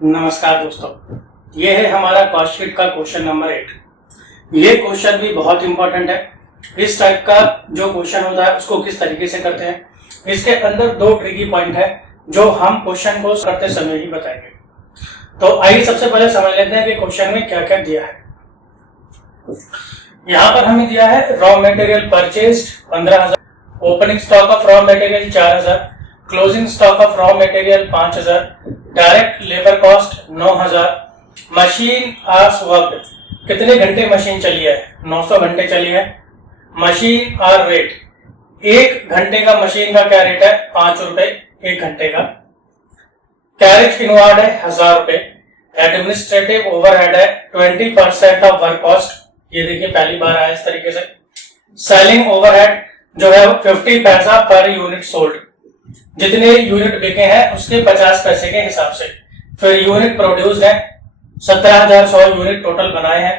नमस्कार दोस्तों, ये है हमारा कॉस्ट शीट का क्वेश्चन नंबर 8। ये क्वेश्चन भी बहुत इंपॉर्टेंट है। इस टाइप का जो क्वेश्चन होता है उसको किस तरीके से करते हैं, इसके अंदर दो ट्रिकी पॉइंट है जो हम क्वेश्चन को करते समय ही बताएंगे। तो आइए सबसे पहले समझ लेते हैं कि क्वेश्चन में क्या क्या दिया है। यहाँ पर हमें दिया है raw material purchased 15,000, opening stock of raw material 4,000, closing stock of raw material 5,000, direct labour cost 9,000, machine hours worked, कितने घंटे मशीन चली है, 900 घंटे चली है। मशीन आर रेट, एक घंटे का मशीन का क्या रेट है, 5 रुपए एक घंटे का। कैरेज इनवर्ड है 1,000 रुपए। एडमिनिस्ट्रेटिव ओवरहेड है 20% ऑफ वर्क कॉस्ट, ये देखिए पहली बार आया इस तरीके से। सेलिंग ओवरहेड जो है 50 पैसा पर यूनिट सोल्ड, जितने यूनिट बिके हैं उसके 50 पैसे के हिसाब से। फिर यूनिट प्रोड्यूस्ड है 17,100 यूनिट टोटल बनाए हैं।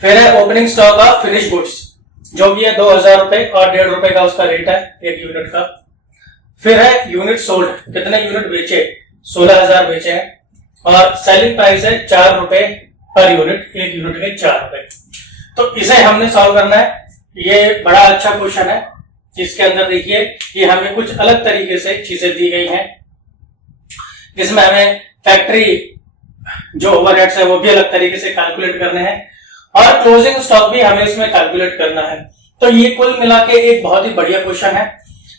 फिर है opening stock of finish goods जो भी है 2,000 रुपए और 1.5 रुपए का उसका रेट है एक यूनिट का। फिर है यूनिट सोल्ड, कितने यूनिट बेचे, 16,000 बेचे हैं। और सेलिंग प्राइस है 4 रुपए पर यूनिट, एक यूनिट के 4 रुपए। तो इसे हमने सॉल्व करना है। ये बड़ा अच्छा क्वेश्चन है जिसके अंदर देखिए कि हमें कुछ अलग तरीके से चीजें दी गई हैं। इसमें हमें फैक्ट्री जो ओवरहेड्स है वो भी अलग तरीके से कैलकुलेट करने हैं और क्लोजिंग स्टॉक भी हमें इसमें कैलकुलेट करना है। तो ये कुल मिला के एक बहुत ही बढ़िया क्वेश्चन है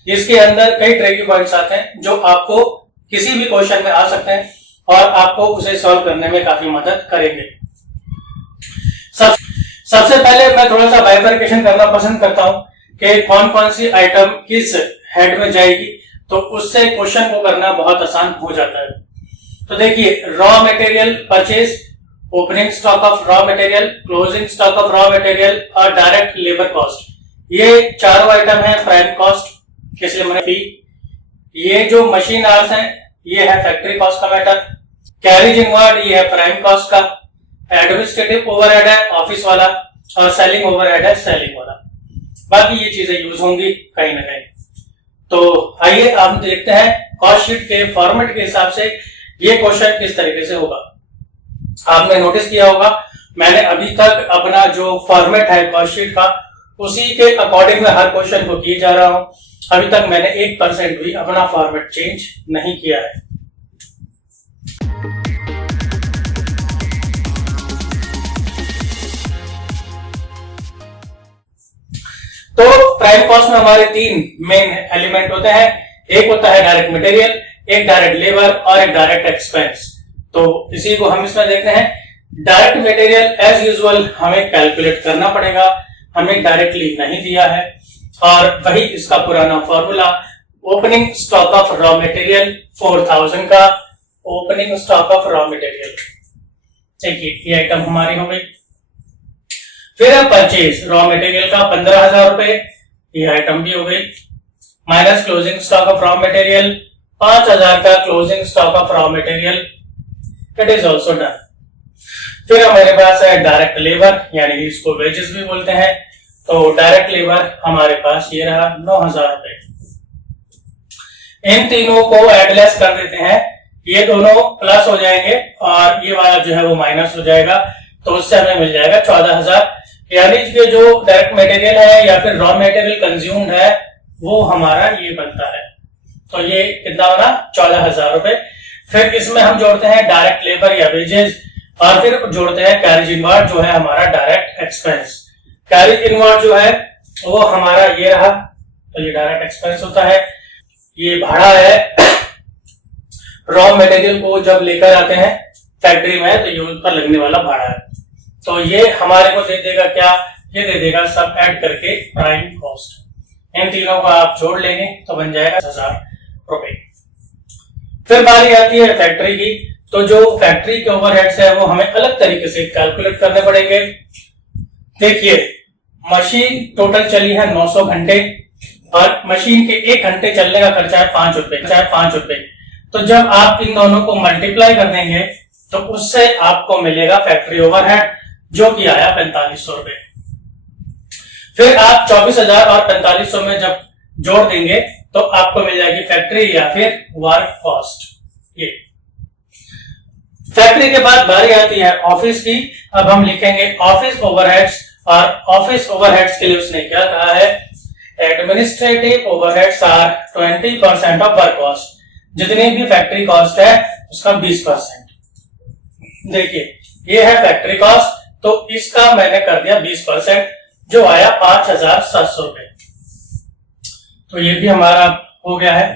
जिसके अंदर कई ट्रिकी पॉइंट्स आते हैं जो आपको किसी भी क्वेश्चन में आ सकते हैं और आपको उसे सॉल्व करने में काफी मदद करेंगे। सबसे पहले मैं थोड़ा सा बाइफरकेशन करना पसंद करता हूं कि कौन कौन सी आइटम किस हेड में जाएगी, तो उससे क्वेश्चन को करना बहुत आसान हो जाता है। तो देखिए, raw material purchase, opening stock of raw material, closing stock of raw material और डायरेक्ट लेबर कॉस्ट, ये चारों आइटम है प्राइम कॉस्ट, इसलिए मैंने पी। ये जो मशीन आवर्स हैं ये है फैक्ट्री कॉस्ट का मैटर। कैरेज इनवर्ड ये है प्राइम कॉस्ट का। एडमिनिस्ट्रेटिव ओवरहेड है ऑफिस वाला और सेलिंग ओवरहेड है सेलिंग वाला। बाकी ये चीजें यूज होंगी कहीं ना कहीं। तो आइए आप देखते हैं कॉस्ट शीट के फॉर्मेट के हिसाब से ये क्वेश्चन किस तरीके से होगा। आपने नोटिस किया होगा मैंने अभी तक अपना जो फॉर्मेट है कॉस्ट शीट का उसी के अकॉर्डिंग में हर क्वेश्चन को किए जा रहा हूं। अभी तक मैंने 1% भी अपना फॉर्मेट चेंज नहीं किया है। तो प्राइम कॉस्ट में हमारे 3 मेन एलिमेंट होते हैं। एक होता है डायरेक्ट मटेरियल, एक डायरेक्ट लेबर और एक डायरेक्ट एक्सपेंस। तो इसी को हम इसमें देखते हैं। डायरेक्ट मटेरियल एज यूजुअल हमें कैलकुलेट करना पड़ेगा, हमें डायरेक्टली नहीं दिया है और वही इसका पुराना formula. Opening stock of raw material 4,000 का opening stock of raw material, देखिए ये आइटम हमारी हो गई। फिर है परचेज रॉ मटेरियल का 15,000 रुपए, ये आइटम भी हो गई। Minus closing stock of raw material 5,000 का closing stock of raw material, it is also done. फिर हमारे पास है डायरेक्ट लेबर, यानी इसको वेजेस भी बोलते हैं। तो डायरेक्ट लेबर हमारे पास ये रहा 9,000 रुपए। इन तीनों को एडलेस कर देते हैं, ये दोनों प्लस हो जाएंगे और ये वाला जो है वो माइनस हो जाएगा, तो उससे हमें मिल जाएगा 14,000। यानी कि जो डायरेक्ट मटेरियल है या फिर रॉ मटेरियल कंज्यूम्ड है वो हमारा ये बनता है। तो ये कितना बना, 14,000 रुपए। फिर इसमें हम जोड़ते हैं डायरेक्ट लेबर या वेजेस और फिर जोड़ते हैं कैरेज इनवर्ड जो है हमारा डायरेक्ट एक्सपेंस। कैरेज इनवर्ड जो है वो हमारा ये रहा, तो ये डायरेक्ट एक्सपेंस होता है। ये भाड़ा है, रॉ मटेरियल को जब लेकर आते हैं फैक्ट्री में तो ये उन पर लगने वाला भाड़ा है। तो ये हमारे को दे देगा क्या, ये दे देगा सब ऐड करके प्राइम कॉस्ट। इन तीनों को आप जोड़ लेंगे तो बन जाएगा 10,000 रुपए। फिर बारी आती है फैक्ट्री की। तो जो फैक्ट्री के ओवरहेड्स है वो हमें अलग तरीके से कैलकुलेट करने पड़ेंगे। देखिए, मशीन टोटल चली है 900 घंटे और मशीन के 1 घंटे चलने का खर्चा है 5 रुपए। तो जब आप इन दोनों को मल्टीप्लाई कर देंगे तो उससे आपको मिलेगा फैक्ट्री ओवरहेड जो कि आया 4500 रुपए। फिर आप 24,000 और 4500 में जब जोड़ देंगे तो आपको मिल जाएगी फैक्ट्री या फिर वर्क कॉस्ट। ये फैक्ट्री के बाद बारी आती है ऑफिस की। अब हम लिखेंगे ऑफिस ओवरहेड्स, और ऑफिस ओवरहेड्स के लिए उसने क्या कहा है, administrative overheads are 20% of work cost. जितनी भी फैक्ट्री कॉस्ट है उसका 20%। देखिए ये है फैक्ट्री कॉस्ट, तो इसका मैंने कर दिया 20%, जो आया 5,700 रुपए। तो ये भी हमारा हो गया है।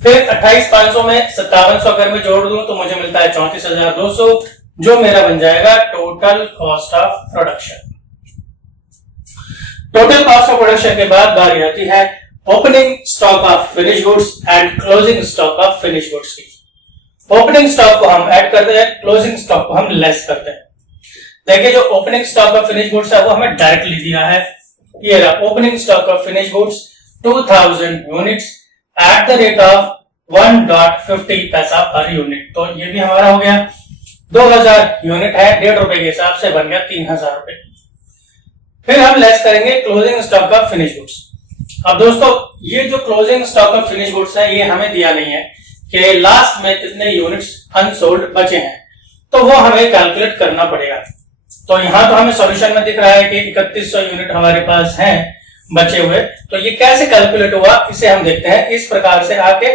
फिर 28,500 में 5700 अगर मैं जोड़ दूं तो मुझे मिलता है 34,200, जो मेरा बन जाएगा total cost of production. Total cost of production के बाद बारी आती है opening stock of finish goods and closing stock of finish goods की। ओपनिंग स्टॉक को हम ऐड करते हैं, क्लोजिंग स्टॉक को हम लेस करते हैं। देखिए जो opening stock of finish goods है वो हमें डायरेक्टली दिया है, ये रहा opening stock of finish goods 2000 units at the rate of 1.50 पैसा पर यूनिट। तो ये भी हमारा हो गया 2000 यूनिट है, 1.5 रुपए के हिसाब से बन गया 3000 रुपए। फिर हम लेस करेंगे closing stock of finish goods. अब दोस्तों ये जो closing stock of finish goods है ये हमें दिया नहीं है कि लास्ट में कितने यूनिट्स अनसोल्ड बचे हैं, तो वो हमें कैलकुलेट करना पड़ेगा। तो यहां तो हमें सॉल्यूशन में दिख रहा है कि 3100 यूनिट हमारे पास हैं बचे हुए। तो ये कैसे कैलकुलेट हुआ इसे हम देखते हैं। इस प्रकार से आके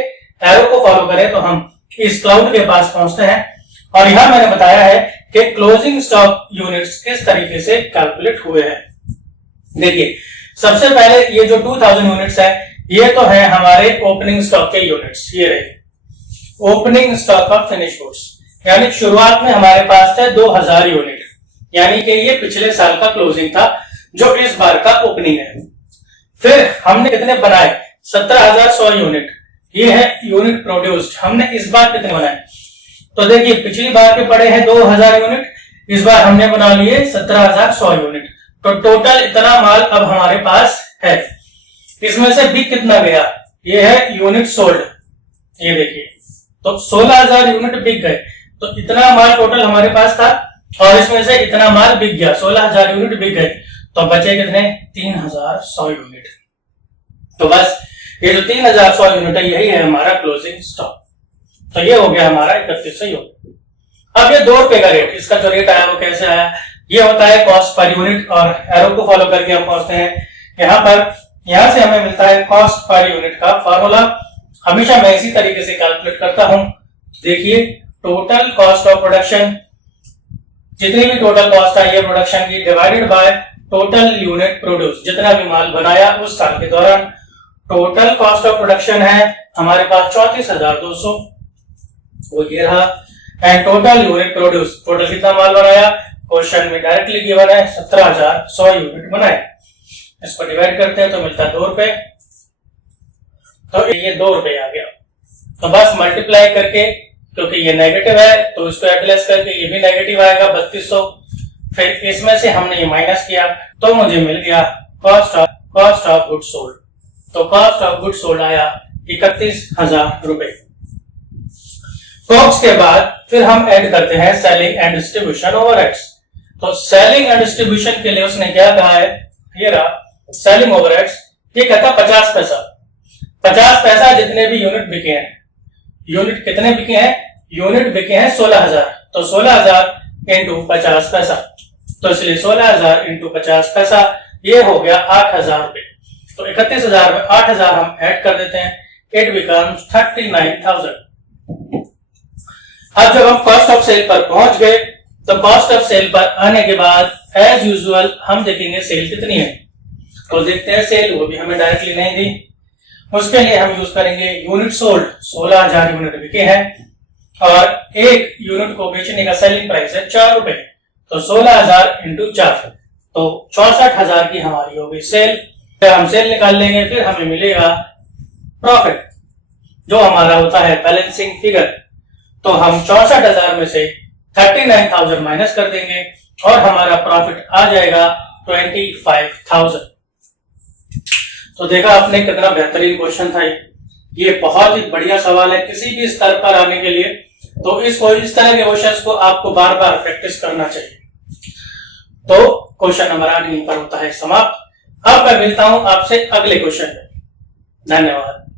एरो को फॉलो करें तो हम इस क्लाउड के पास पहुंचते हैं, और यहां मैंने बताया है कि क्लोजिंग स्टॉक यूनिट्स किस तरीके से कैलकुलेट हुए हैं। देखिए सबसे पहले ये जो 2000 यूनिट्स है ये तो है हमारे ओपनिंग स्टॉक के यूनिट्स, ये रहे opening stock of finish goods, यानी शुरुआत में हमारे पास थे 2000 यूनिट, यानी कि ये पिछले साल का क्लोजिंग था जो इस बार का ओपनिंग है। फिर हमने कितने बनाए, 17,100 यूनिट, ये है यूनिट प्रोड्यूस्ड। हमने इस बार कितने बनाए, तो देखिए पिछली बार के पड़े हैं 2000 यूनिट, इस बार हमने बना लिए 17,100 यूनिट। तो टोटल इतना माल अब हमारे पास है। इसमें से बिक कितना गया, ये है यूनिट सोल्ड, ये देखिए तो 16,000 यूनिट बिक गए। तो इतना माल टोटल हमारे पास था और इसमें से इतना माल बिक गया, 16,000 यूनिट बिक गए, तो बचे कितने 3,100 यूनिट। तो बस ये जो 3,100 यूनिट है यही है हमारा क्लोजिंग स्टॉक। तो ये हो गया हमारा 3100 यूनिट। अब ये 2 रुपए का रेट, इसका जो रेट आया वो कैसे आया, ये होता है कॉस्ट पर यूनिट, और एरो को फॉलो करके हम पहुंचते हैं यहां पर। यहां से हमें मिलता है कॉस्ट पर यूनिट का फॉर्मूला। हमेशा मैं इसी तरीके से कैलकुलेट करता हूं। देखिए टोटल कॉस्ट ऑफ प्रोडक्शन, जितनी भी टोटल कॉस्ट आई है प्रोडक्शन की, divided by total unit produce, जितना भी माल बनाया उस साल के दौरान। टोटल कॉस्ट ऑफ प्रोडक्शन है हमारे पास 34,200, वो ये रहा, and total unit produce, total कितना माल बनाया, क्वेश्चन में डायरेक्टली गिवन है 17,100 यूनिट बनाए। इसको डिवाइड करते हैं तो मिलता है 2 रुपए, तो ये 2 रुपए आ गया। तो बस मल्टीप्लाई करके, क्योंकि ये नेगेटिव है तो इसको एडलेस करके ये भी नेगेटिव आएगा 3200। फिर इसमें से हमने ये माइनस किया तो मुझे मिल गया कॉस्ट ऑफ गुड सोल्ड। तो कॉस्ट ऑफ गुड सोल्ड आया 31,000 रुपए। कॉस्ट के बाद फिर हम ऐड करते हैं सेलिंग एंड डिस्ट्रीब्यूशन ओवरहेड्स। तो सेलिंग एंड डिस्ट्रीब्यूशन के लिए उसने क्या कहा है, ये रहा सेलिंग ओवरहेड्स, ये कहता 50 पैसा। 50 पैसा जितने भी यूनिट बिके हैं, यूनिट कितने बिके हैं, यूनिट बिके हैं 16,000, तो 16,000 इंटू 50 पैसा, तो इसलिए 16,000 इंटू 50 पैसा ये हो गया 8,000 रुपए। तो 31,000 में 8,000 हम ऐड कर देते हैं, इट बिकम्स 39,000। अब जब हम कॉस्ट ऑफ सेल पर पहुंच गए तो कॉस्ट ऑफ सेल पर आने के बाद एज यूजुअल हम देखेंगे सेल कितनी है। तो देखते हैं सेल, वो भी हमें डायरेक्टली नहीं दी, उसके लिए हम यूज करेंगे यूनिट सोल्ड। 16,000 यूनिट बिके हैं और एक यूनिट को बेचने का सेलिंग प्राइस है 4 रुपए, तो 16,000 इंटू 4, तो 64,000 की हमारी होगी सेल। फिर हम सेल निकाल लेंगे, फिर हमें मिलेगा प्रॉफिट जो हमारा होता है बैलेंसिंग फिगर। तो हम 64,000 में से 39,000 माइनस कर देंगे और हमारा प्रॉफिट आ जाएगा 25,000। तो देखा आपने कितना बेहतरीन क्वेश्चन था ये बहुत ही बढ़िया सवाल है किसी भी स्तर पर आने के लिए। तो इस तरह के क्वेश्चंस को आपको बार बार प्रैक्टिस करना चाहिए। तो क्वेश्चन नंबर 8 यहीं पर होता है समाप्त। अब मैं मिलता हूं आपसे अगले क्वेश्चन में। धन्यवाद।